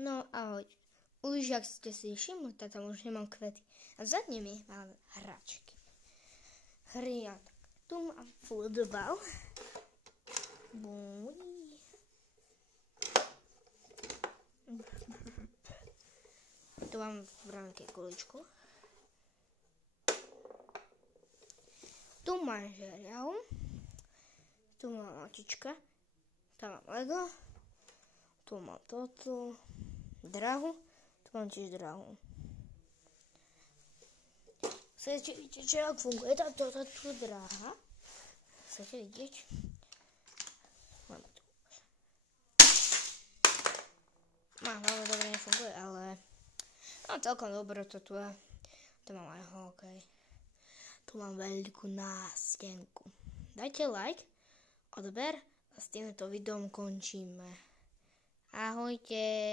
No ahoj. Už jak ste si všimli, tak tam už nemám kvety. A za nimi mám hračky. Hry a tak. Tu mám futbal. Tu mám v bránke kuličku. Tu mám žeriav. Tu mám matička. Tam mám Lego. Tu mám toto. Drahu. Tu mám tiež drahu. Chcete vidieť, že jak funguje táto dráha? Chcete vidieť? Máme tu. Veľmi dobre nefunguje, ale celkom dobre to tu je. Tu mám aj hokej. Tu mám veľkú nástenku. Dajte like, odber a s týmto videom končíme. Ahojte.